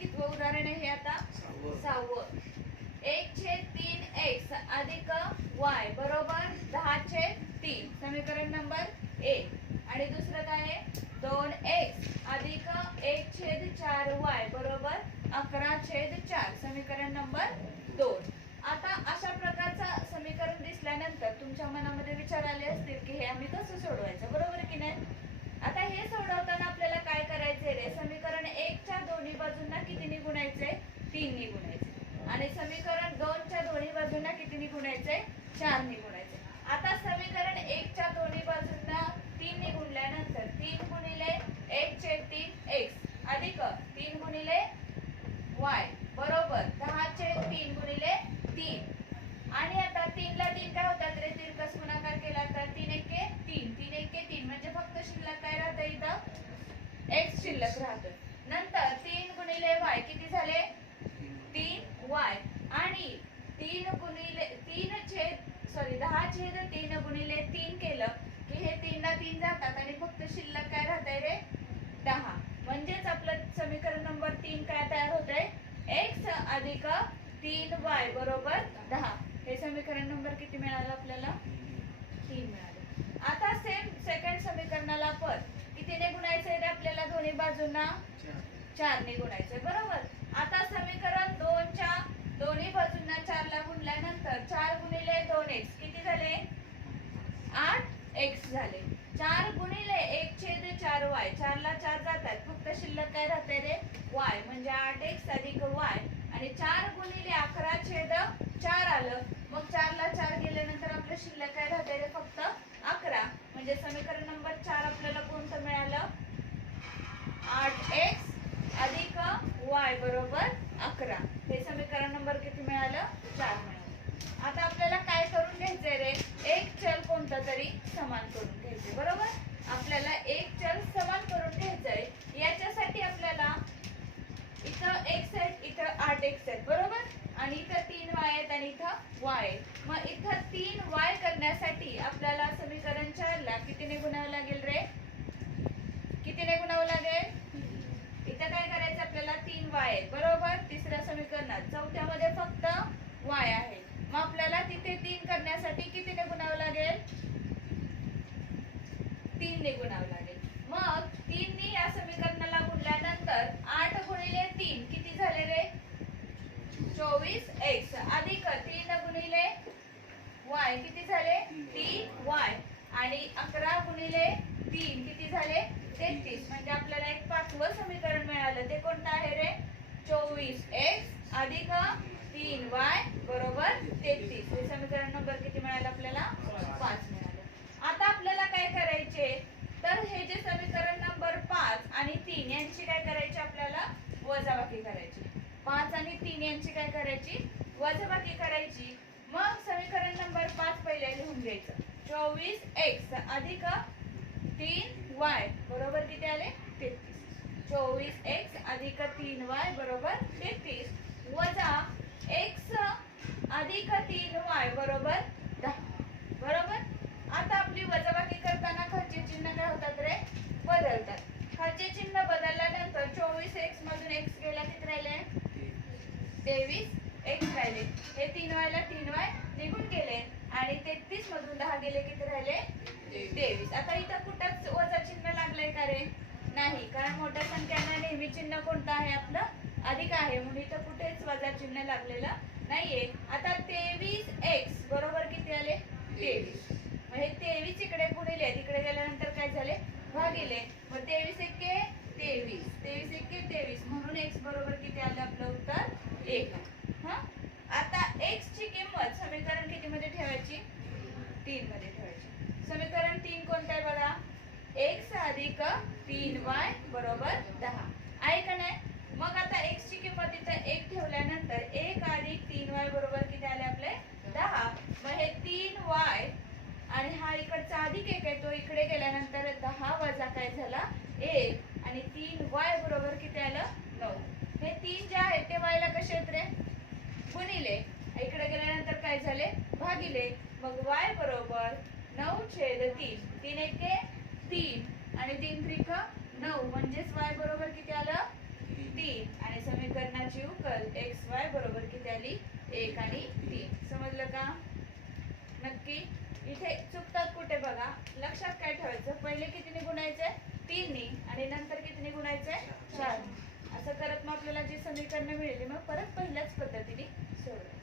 कितवं उदाहरण आहे हे आता. सहावं. एक छेद तीन एक्स अधिक वाय बरोबर दहा छेद तीन. समीकरण नंबर एक. आणि दुसरं काय आहे? दोन एक्स अधिक एक छेद चार वाय बरोबर अकरा छेद चार. समीकरण नंबर दोन. आता अशा प्रकारचं समीकरण दिसल्यानंतर तुमच्या मनामध्ये विचार आले असतील की हे आम्ही कसं सोडवायचं? बरोबर की नाही? आता हे सोडवताना आपल्याला काय करायचंय रे समीकरण एकच्या दोन्ही बाजूंना कितीने गुणायचंय तीनने गुणायचे आणि समीकरण दोनच्या दोन्ही बाजूंना कितीने चार निगुणायचे आता समीकरण एकच्या दोन्ही बाजूंना तीन निगुणल्यानंतर तीन गुणिले एक चे तीन एक्स अधिक तीन गुणिले वाय बरोबर दहा छेद तीन गुणिले तीन. आणि आता तीनला तीन काय होतात रे? तिरकस गुणाकार केला तर तीन एक तीन. तीन एक तीन म्हणजे फक्त शिल्लक काय राहतं इथं? एक्स शिल्लक राहतं नंतर तीन गुणिले वाय किती झाले? तीन. वाय आणि तीन गुणिले तीन छेद सॉरी दहा छेद तीन गुणिले तीन केलं की हे तीनला तीन जातात आणि फक्त शिल्लक काय राहत रे? दहा. म्हणजेच आपलं समीकरण नंबर तीन काय तयार होत आहे एक्स अधिक तीन वाय बरोबर दहा. हे समीकरण नंबर किती मिळालं आपल्याला? तीन मिळाले. आता सेम सेकंड समीकरणाला पण कितीने गुणायचंय रे आपल्याला दोन्ही बाजूंना? चारने गुणायचंय. बरोबर. आता समीकरण दोनच्या दोन्ही बाजूंना चारला गुणल्यानंतर चार गुणिले दोन एक्स किती झाले? आठ एक्स झाले. चार गुणिले एक छेद चार वाय चारला चार जातात. फक्त शिल्लक काय राहते रे? वाय म्हणजे आठ एक्स अधिक वाय आणि चार गुणिले अकरा छेद चार आलं. मग चारला चार गेल्यानंतर आपलं शिल्लक काय राहते रे? फक्त अकरा. म्हणजे समीकरण नंबर चार आपल्याला कोणतं मिळालं? आठ एक्स अधिक वाय बरोबर? समीकरण नंबर किती मिळालं? चार मिळालं. आता आपल्याला काय करून घ्यायचंय रे? एक चल कोणता तरी समान करून घ्यायचंय बरोबर? आपल्याला एक चल समान करून घ्यायचंय. याच्यासाठी आपल्याला इथं एक्स आहेत इथं आठ एक्स आहेत बरोबर? आणि इथं तीन वाय आहेत आणि इथं वाय मग इथं तीन वाय करण्यासाठी आपल्याला समीकरण चारला कितीने गुणावं लागेल रे? कितीने गुणावं लागेल? इथं काय करायचं आपल्याला? दुसऱ्या समीकरणात. चौथ्यामध्ये फक्त वाय आहे. मग आपल्याला तिथे तीन करण्यासाठी कितीने गुणावं लागेल? तीनने गुणावं लागेल. मग तीनने या समीकरणाला गुणल्यानंतर आठ गुणिले तीन किती झाले रे? चोवीस. एक्स अधिक तीन गुणिले वाय किती झाले तीन वाय आणि अकरा गुणिले तीन किती झाले तेहतीस म्हणजे आपल्याला एक पाचवं समीकरण मिळालं ते कोणतं आहे रे चोवीस एक्स अधिक तीन. वाय बरोबर तेहतीस. हे समीकरण नंबर किती मिळालं आपल्याला? पाच मिळालं. आता आपल्याला काय करायचे? तर हे जे समीकरण नंबर पाच आणि तीन यांची काय करायची आपल्याला? वजाबाकी करायची. पाच आणि तीन यांची काय करायची? वजाबाकी करायची. मग समीकरण नंबर पाच पहिले लिहून घ्यायचं. चोवीस एक्स अधिक तीन वाय बरोबर किती आले? तेहतीस. चोवीस एक्स अधिक तीन वाय बरोबर तेहतीस. वजा एक्स अधिक तीन वाय बरोबर दहा. बरोबर? आता आपली वजाबाकी करताना खर्चे चिन्ह काय होतात रे? बदलतात. खर्चे चिन्ह बदलल्यानंतर चोवीस एक्स मधून एक्स गेला किती राहिले? तेवीस. एक्स राहिले. हे तीन वायला तीन वाय निघून गेले. आणि तेहतीस मधून दहा गेले किती राहिले? तेवीस. आता इथं कुठंच वजा चिन्ह लागलंय का रे? नाही कारण मोठ्या संख्यांना नेहमी चिन्ह कोणतं आहे आपलं? अधिक आहे. म्हणून इथं कुठेच वजा चिन्ह लागलेलं नाहीये. आता तेवीस एक्स बरोबर किती आले? तेवीस. म्हणजे तेवीस इकडे गुणिले. तिकडे गेल्यानंतर काय झाले? भागिले. मग तेवीस एक्के तेवीस. तेवीस एक्के तेवीस. म्हणून एक्स बरोबर किती आलं आपलं उत्तर? एक. हा? आता एक्स ची किंमत समीकरण किती मध्ये ठेवायची? तीन मध्ये ठेवायची. समीकरण तीन कोणतं आहे बघा? एक्स अधिक तीन वाय बरोबर दहा. आहे का नाही? मग आता एक्स ची किंमत इथं एक ठेवल्यानंतर एक अधिक तीन वाय बरोबर किती आले आपले? दहा. मग हे तीन वाय आणि हा इकडचा अधिक एक आहे तो इकडे गेल्यानंतर दहा वजा काय झाला? एक. आणि तीन वाय बरोबर किती आलं? नऊ. हे तीन जे आहेत ते वायला कसे आहेत रे? गुणिले. इकडे गेल्यानंतर काय झाले? भागिले. मग वाय बरोबर नऊ छेद तीन. तीन एक तीन. आणि तीन त्रिक नऊ. म्हणजेच वाय बरोबर किती आलं? तीन. आणि समीकरण समीकरणाची उकल एक्स वाय बरोबर किती आली? एक आणि तीन. समजलं का? नक्की? इथे चुकतात कुठे बघा? लक्षात काय ठेवायचं? पहिले कितीने गुणायचंय तीननी. आणि नंतर कितीने गुणायचंय चार. असं करत मग आपल्याला जी समीकरणं मिळाली मग परत पहिल्याच पद्धतीने सोडवायचं